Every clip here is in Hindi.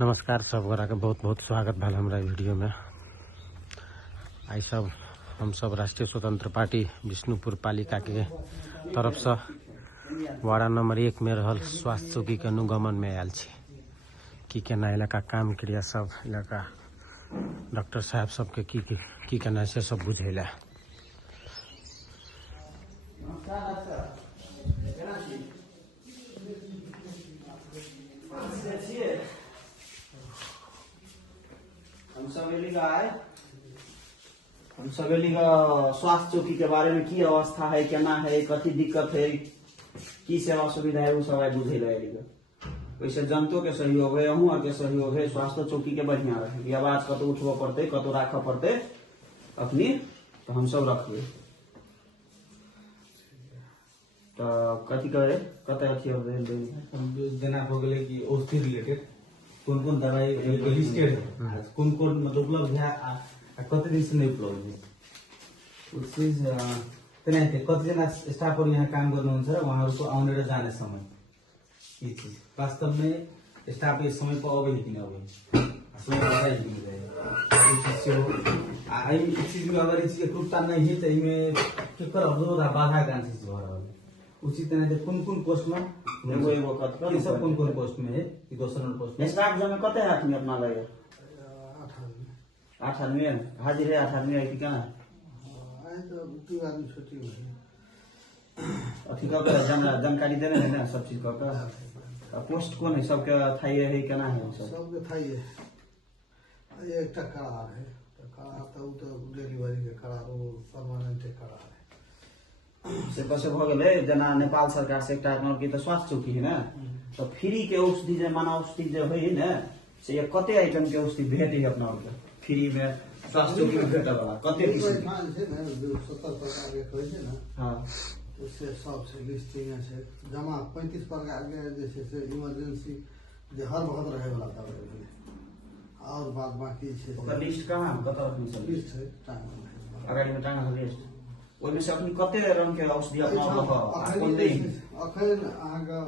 नमस्कार सब गोरा के बहुत बहुत स्वागत भल हमारा वीडियो में। आई सब हम सब राष्ट्रीय स्वतंत्र पार्टी विष्णुपुर पालिका के तरफ से वार्ड नंबर 1 में रहल स्वास्थ्य चौकी के अनुगमन में आयल छी की केना इलाका काम क्रिया सब इलाका डॉक्टर साहब सबके की केना से सब बुझेला। हम सवेली का स्वास्थ्य चौकी के बारे में की अवस्था है, केना है, कथी दिक्कत है, की सेवा सुविधा है, वो सब बुझे रहे। वैसे जनतो के सहयोग है, अहूँ के सहयोग है, स्वास्थ्य चौकी के बढ़िया रहे। आवाज कतो उठबो पड़ते, कतो राख पड़ते अखनी तो हम सब रखबे। तो कथी करे कते अथी हो देना हो गए कि औषधि रिलेटेड कौन कौन दवाई लिस्टेड है, कौन कौन मतलब उपलब्ध है, कते दिन से नहीं उपलब्ध है उस चीज कति जना स्टाफ यहाँ काम गर्नुहुन्छ र उहाँहरूको आउने र जाने समय यी चीज वास्तव में स्टाफ इस समय पर आवे कि नआवे समय बताइए कि इस चीज में अगर इस एकरूपता नहीं है तो इनमें के कर अवरोध बाधा गांधी चीज हो रहा है उचित तरह से कौन पोस्ट में ये सब कौन पोस्ट में है कि दोसर पोस्ट में स्टाफ जमे कते हाथ में अपना लगे 8 आदमी हाजिर है। 8 आदमी है कि कहाँ आए तो 2 आदमी छुट्टी हुई अथी का जानकारी देने है ना सब चीज का पोस्ट कौन है सबके थाई है केना है सबके थाई है। ये एक करार है तो करार तो डिलीवरी के करार वो परमानेंट करार है से बसे भ गेले जना नेपाल सरकार से एकटा अपना की तो स्वास्थ्य चौकी है ना तो फ्री के औषधि जे माना औषधि जे है ना से ये कते आइटम के औषधि भेटे अपना के फ्री में स्वास्थ्य चौकी में भेटे वाला कते किस्म है ना जो 70 प्रकार के कहै छै ना। हां उससे सब से लिस्टिंग है जमा 35 प्रकार के जैसे से इमरजेंसी जे हर वक्त रहे वाला दवाई और बाद बाकी छै ओकर लिस्ट कहां कत लिस्ट है टाइम अगाडि में टांगा लिस्ट ओइमे से अपनी कते रंग के औषधि अपना कोन दे अखन आगा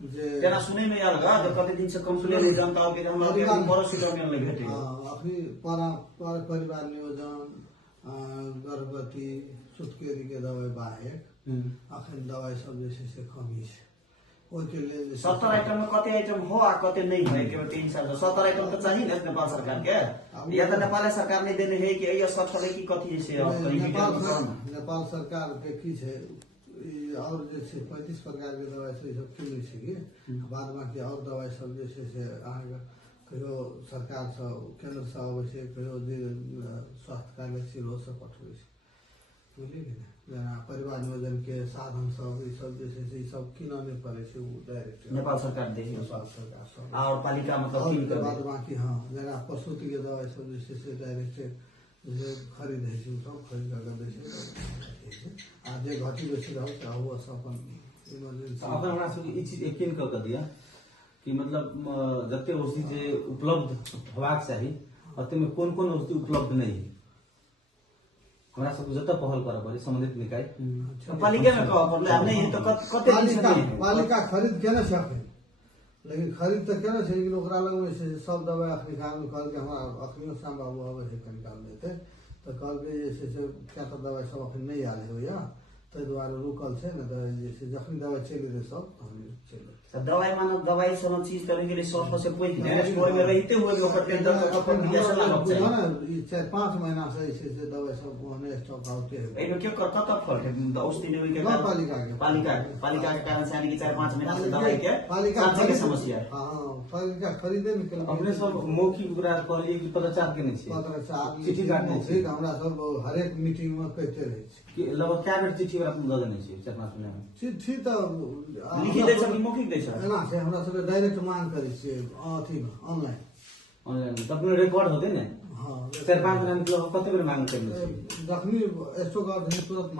जे तेरा सुने में आयल गा जब कते दिन से कंप्लेन जनता के हमरा के पैरासीटामोल में लगे भेटे अखनी परिवार नियोजन गर्भवती सुतकेरी के दवाई बाहेक अखन दवाई सब जैसे से कमी है ओइ के लिए 70 आइटम में कते आइटम हो आ कते नहीं है के 3 साल 70 आइटम तो चाहिए ना नेपाल सरकार के या तो नेपाल सरकार ने देने है कि ये सब साल की कथी से नेपाल सरकार के की है और जैसे 35 प्रकार के दवाई से सब किनै छै बाद बाकी और दवाई सब जैसे से अहाँ कहियो सरकार से केंद्र से आबै छै कहियो जे स्वास्थ्य कार्यालय से सब पठबै छै बुझलिए जना परिवार नियोजन के साधन सब जैसे से सब किनने पड़े छै वो डायरेक्ट नेपाल सरकार दे नेपाल सरकार सब और पालिका मतलब की कर बाद बाकी हां जना प्रसूति के दवाई सब जैसे से डायरेक्ट जे खरीद है सब खरीद कर दे छै आ जे घटी बेसी रहो त वो सब अपन इमरजेंसी अपन हमरा सब ई चीज यकीन क दिया कि मतलब जते औषधि जे उपलब्ध होबाक चाहिए अते में कौन औषधि उपलब्ध नहीं है हमरा सब जत पहल करब पड़े संबंधित निकाय पालिका में कह पड़ले नहीं है तो कते दिन से पालिका खरीद केना सके लेकिन खरीद तो केना छै लेकिन ओकरा लग में से सब दवाई अखनी खान में कहल के हमरा अखनियो शाम बाबू आवे है कनिकाल लेते तो कहल के जैसे से क्या तो दवाई सब अखन नहीं आले हो या तो द्वारा रुकल छै ना तो जैसे जखन दवाई चले रे सब हम चले दवाई मानो दवाई सब चीज करे के लिए 100 से कोई नहीं कोई में रहते हुए भी ओकर टेंडर का अपन विदेश लागत छै ना ई 4-5 महीना से से दवाई सब ओने स्टॉक आउट है एमे के करता तब फल है औषधि लेवे के पालिका के कारण से यानी कि 4-5 महीना से दवाई के पालिका की समस्या है। हां पालिका खरीदे में केना अपने सब मौखिक उपरा कहलिए कि पत्राचार केने छी पत्राचार चिट्ठी काटने छी हमरा सब हर एक मीटिंग में कहते रहे छी कि लगभग क्या बेर चिट्ठी अपन द देने छी 4-5 महीना में चिट्ठी तो लिखि दै छै कि मौखिक दै छै एना से हमरा सब डायरेक्ट मांग करे छी अथी में ऑनलाइन तब रिकॉर्ड होते ने हां 4-5 महीना में कते बेर मांग करने छी जखनी स्टॉक आउट तुरंत